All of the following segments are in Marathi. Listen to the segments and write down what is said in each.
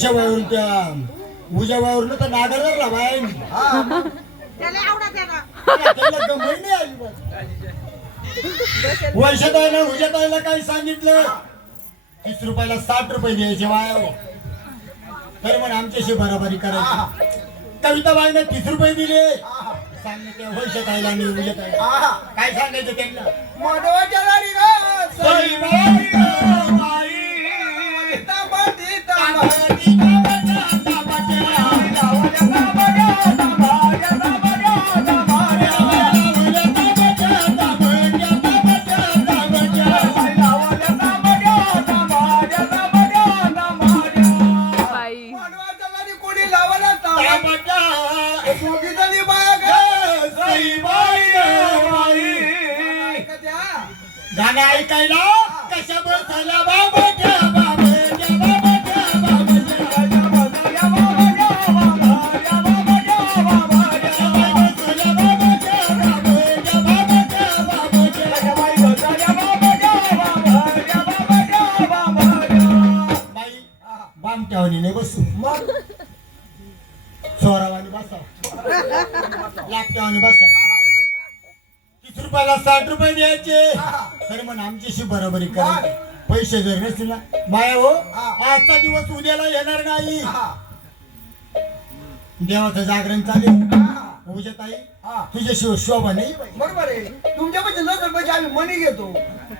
उजा वावरून त्या उजा वावरून तर नागर धरला बाय हा. वर्षाताईला उजाताईला काही सांगितलं. तीस रुपयाला साठ रुपये द्यायचे वाया तर म्हण आमच्याशी बराबरी करायची. कविताबाईने तीस रुपये दिले. सांगितलं वर्षाताईला आणि उजाताईला काय सांगायचं त्यांना? बाबा, या बाबा, या. बाई बामट्यावानी नाही बसू. मग? लागत्यावानी बसा. तीस रुपयाला साठ रुपये द्यायचे. तर मग आमच्याशी बरोबरी करायची. पैसे जर नसतील ना माया हो आजचा दिवस उद्याला येणार नाही. देवाचं जागरण चालेल. उद्या ताई हा. तुझ्याशिवाय शोभा नाही. बरोबर आहे. तुमच्या पैसे नसेल पैसे आम्ही मनी घेतो.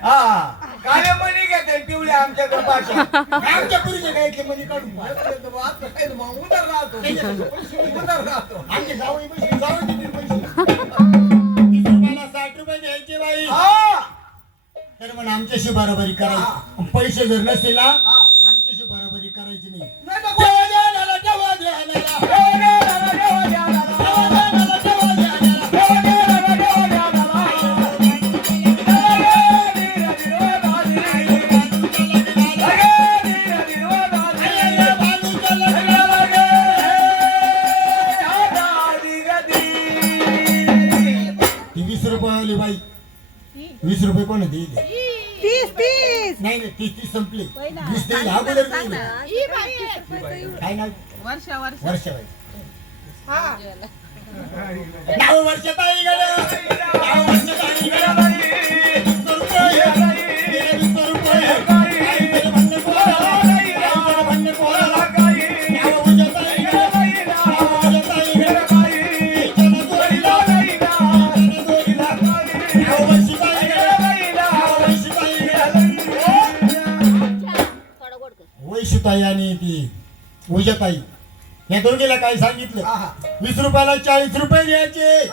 हा. घेते आमच्याकडे आमच्या पुरीचे काय इथले मध्ये काढून पहा. उदर राहतो उदर राहतो. आमचे जावई पैसे जावई किती पैसे. तीस रुपयाला साठ रुपये द्यायचे बाई. हा. तर मग आमच्याशी बरोबरी करायची. पैसे जर नसतील ना आमच्याशी बरोबरी करायची नाही. वीस रुपये बाई. वीस रुपये कोण देईल? तीस तीस. नाही नाही तीस तीस संपली. वीस देईल अगोदर देईल. ही बाई आहे. काय नाव? वर्षा वर्ष. वर्ष बाई. हा. नाव वर्ष ताई गड वैशुताई आणि ती उजताई या दोघीला काय सांगितलं. वीस रुपयाला चाळीस रुपये द्यायचे.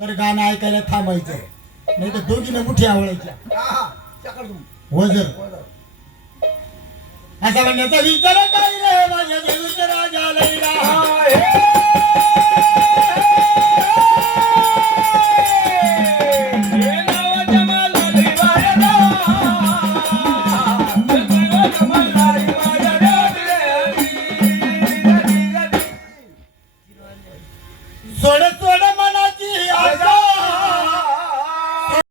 तर गाणं ऐकायला थांबायचं. नाही तर दोघीनं मुठी आवडायच्या वजर असा म्हणण्याचा विचार काय रे? माझ्या देवीच्या राजा लैला